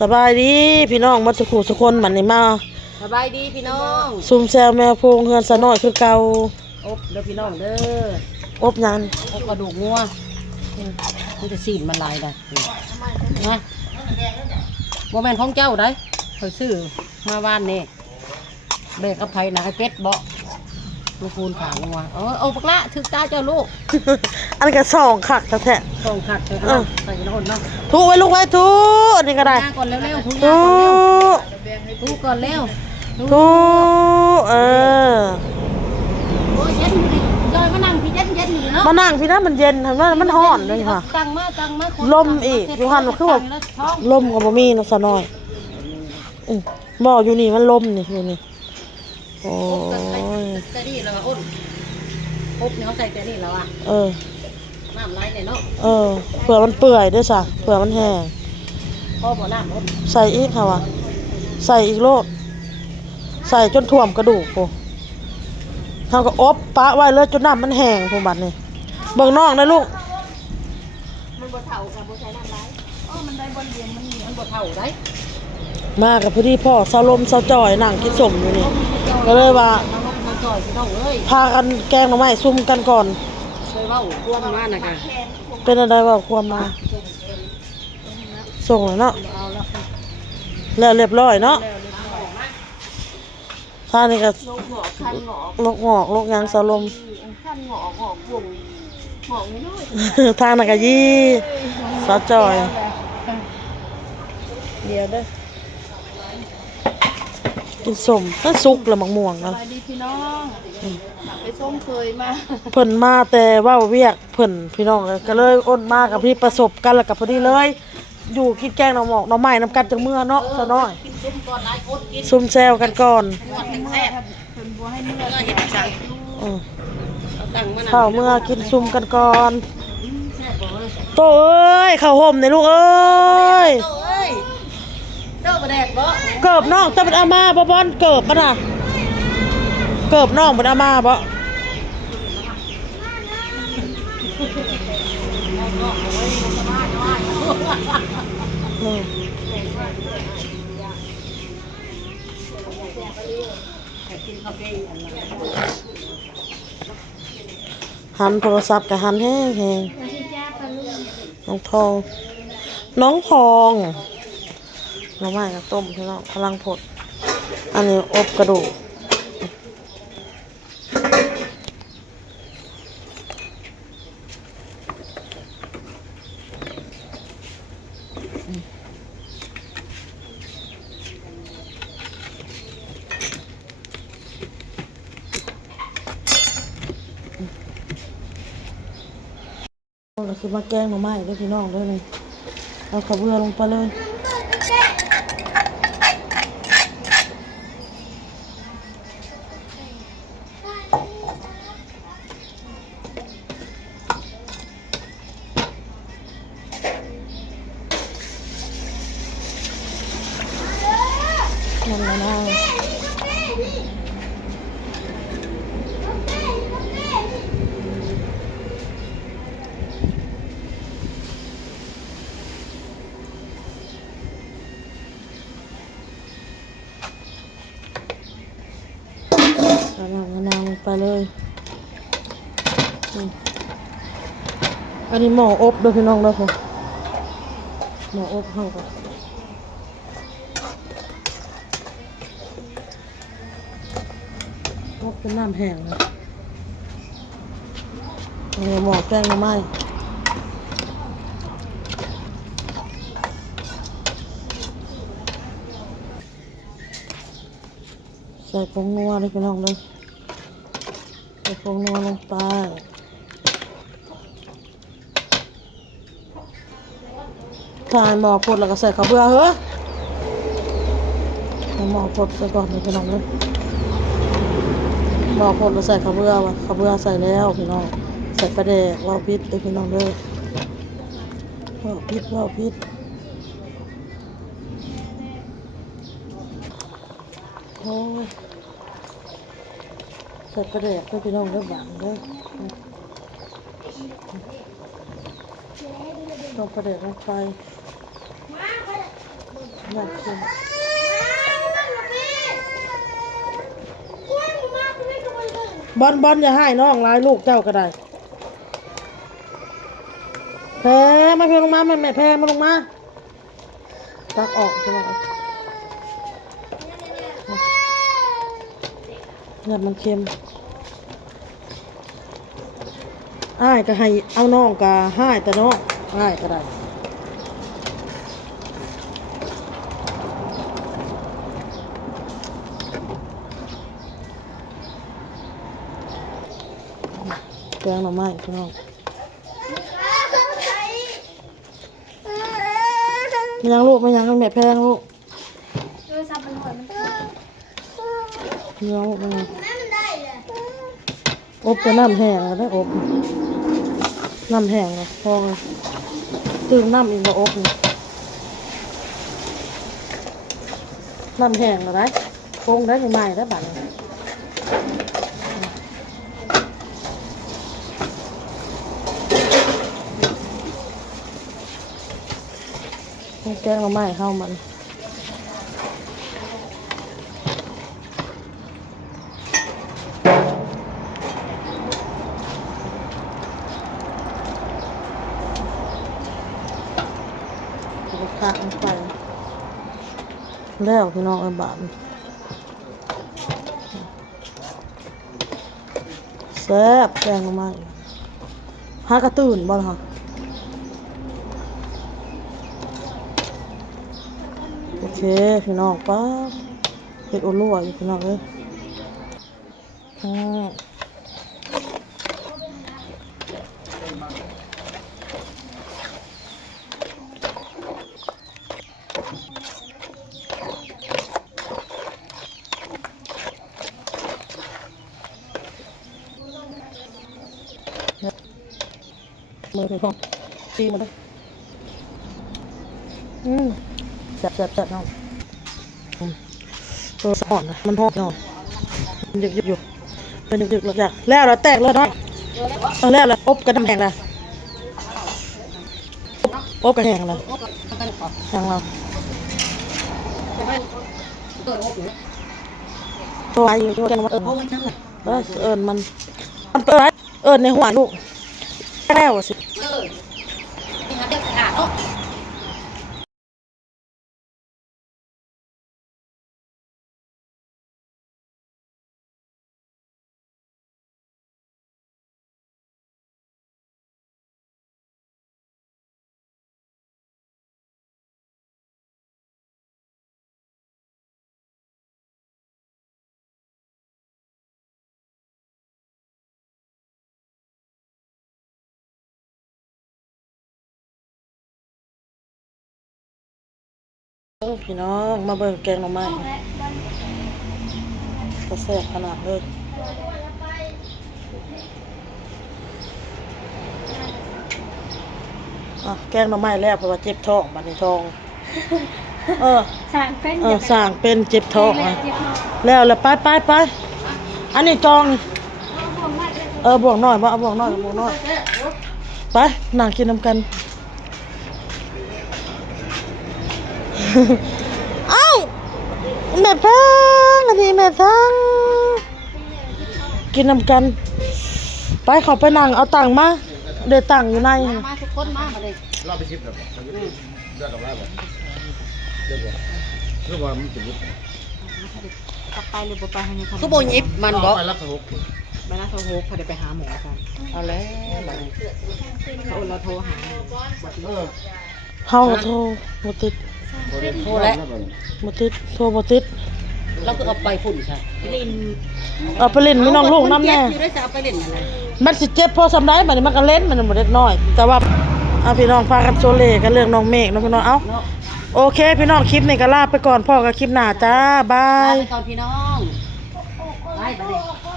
สบายดีพี่น้องมาสุขุสุคนมันนี่มาสบายดีพี่น้องซุ่มแซวแมวโพงเฮือนสะน้อยคือเก่าอบเด้อพี่น้องเด้ออบหยังอบกระดูกงัวมันจะสีนมันลายได้นะโมเมนต์ของเจ้าได้เคยซื้อมาบ้านนี่เบกกับไผ่นะไอ้เป็ดเบาะลูกคูณขางงัวเอาปักละถึกตาเจ้าลูก อันนี้ก็ส่องคักแท้ส่งขัดใส่ใส่น้ำเนาะทุไว้ลูกไว้ทุอันนี้ก็ได้ก่อนเร็วๆทุกทุก่อนเร็วทุก่อนเร็วทุโอ้ยเย็นเลยมานั่งพี่เย็นอยู่เนาะมานั่งพี่นะมันเย็นมันร้อนเลยค่ะตั้งมาลมอีกอยู่หันคือว่าลมก็บ่มีนะสะน้อยบ่อยู่นี่มันลมนี่อยู่นี่โอ้ยแต่นี่เราอุ่นปุ๊บเนี่ยเขาใส่แต่นี่แล้วอ่ะน้ำไหลเนี่ยเนาะเผื่อมันเปื่อยด้วยจ้ะเผื่อมันแห้งพ่อบ่น้ำอุ่นใส่อีกค่ะวะใส่อีกโลดใส่จนท่วมกระดูกโอ้ทำก็อบปะไว้เลยจนน้ำมันแห้งพวกบัดนี่เบิ่งน้องนะลูกมันบ่เท่ากับบ่ใส่น้ำไหลมันได้บนเรียนมันบ่เท่าได้มากับพอดีพ่อเซาลมเซาจ่อยนั่งกินสมอยู่นี่ก็เลยว่าพากันแกงหน่อไม้ซุ่มกันก่อนเลยว่าควมมานะคะเป็นอะไรว่าควมมาส่งเลยเนาะแล้วเรียบร้อยเนาะท่านี่ก็ลกงอกลกยางเซาลมท่านี่ก็ยี่เซาจ่อยเดี๋ยวเด้อกินสมถ้าสุกแล้วมังม่วงนะดีพี่น้องไปส้มเคยมาเพิ่นมาแต่ว่าเวียกเพิ่นพี่น้องก็เลยอ้นมากับพี่ประสบกันแล้วกับพอดีเลยอยู่กินแกงหน่อหมอกหน่อไม้น้ำกันจังเมื่อเนาะซะน้อยซุ่มแซวกันก่อนข้าวเมื่อกินซุ่มกันก่อนโตเอ้ยข้าวห่มเนี่ยลูกเอ้ยเกิบน้องจะเป็นอามาบ่บอนเกิบป่ะน่ะเกิบน้องเป็นอามาบ่หันโทรศัพท์กับหันแห้งน้องทองน้องทองน้ำไม้กับต้มพี่น้องพลังผดอันนี้อบกระดูกเราคือมาแกงหน่อไม้ด้วยพี่น้องด้วยเลยเอาข้าวเบื่อลงไปเลยนั่นแหละนะนางไปเลยอันนี้หม้ออบด้วยพี่น้องด้วยผมหม้ออบเข้ากันอบเป็นน้ำแห้งนะหม้อแกงหน่อไม้ใส่ผงนัวเลยพี่น้องเลยใส่ผงนัวลงไปทานหม้อพดแล้วก็ใส่ข้าวเบื่อเหรอหม้อพดใส่ก่อนเลยพี่น้องเลยหม้อพดแล้วใส่ข้าวเบื่อวะข้าวเบื่อใส่แล้วพี่น้องใส่ปลาแดกว่าวพิษเลยพี่น้องเลยว่าวพิษโอ้ยใส่ปลาแดกด้วยพี่น้องด้วยหวานด้วยต้องปลาแดกลงไป อยากกินบอลอย่าให้น้องร้ายลูกเจ้าก็ได้แพ้มาเพลงลงมาแม่แพ้มาลงมาตักออกใช่ไหมเนี่ยมันเค็มอ้ายก็ให้เอาน้องก็ให้แต่น้องอ้ายก็ได้แกงหน่อไม้พี่น้องมันยังลูกมันยังกันแม่แพงลูกมันยังลูกมันยังอบจะน้ำแห้งแล้วได้อบน้ำแห้งเลยพอเลยตื่นน้ำอีกมาอบนี่น้ำแห้งแล้วได้ปรุงได้ใหม่ๆได้บัดนี้แกงหน่อไม้เข้ามันข้างไปแล้วพี่น้องบาทแซ่บแกงหน่อไม้หากระตื่นบ่ล่ะค่ะโอเคพี่น้องป้าเห็ดอุ่นรั่วอยู่พี่น้องเลยมือพี่น้องตีมาเลยแซ่บน้องตัวสอนมันหอมน้องมันยึกอยู่เป็นยึกๆหลักจากแล้วเราแตกเลยน้องแล้วเราอบกันน้ำแข็งละอบกันแข็งละแข็งเราตัวอยู่ตัวกันว่ามันในหัวลูกแล้วสิพี่น้องมาเบิ่งแกงหน่อไม้ก็แซ่บขนาดเลยแกงหน่อไม้แล้วเพราะว่าเจ็บท้องบัดนี้ท้องสั่งเป็นสร้างเป็นเจ็บท้องแล้วไปอันนี้จองบวกหน่อยบ่เอาบวกหน่อยไปนั่งกินน้ำกันเอ้าแม่พังอันนี้แม่พังกินน้ำกันไปเขาไปนั่งเอาตังค์มาเดี๋ยวตังค์อยู่ในมาทุกคนมาเลยรอบไปชิปแบบเดือดออกแล้วแบบเดือดว่าเรื่องว่ามันจะยิบกลับไปหรือบ่ไปให้เขาคือบ่ยิบมันบ่ไปรับสมุกไปรับสมุกพอได้ไปหาหมอกันเอาแล้วเราโทรหาเฮาโทรบ่ติดโทรแล้วบ่ติดโทรบ่ติดเราก็เอาไปพุ่นใช่ลินเอาไปเล่นมีน้องลูกน้ำแน่เอาไปเล่นอะไรมันสิเจ็บพอสำได้บัดนี้มันก็เล่นมันบ่ได้น้อยแต่ว่าพี่น้องพากันโซเลกันเรื่องน้องเมฆน้องพี่น้องโอเคพี่น้องคลิปนี้ก็ลาไปก่อนพ่อกับคลิปหน้าจ้าบายไปก่อนพี่น้องไปเลย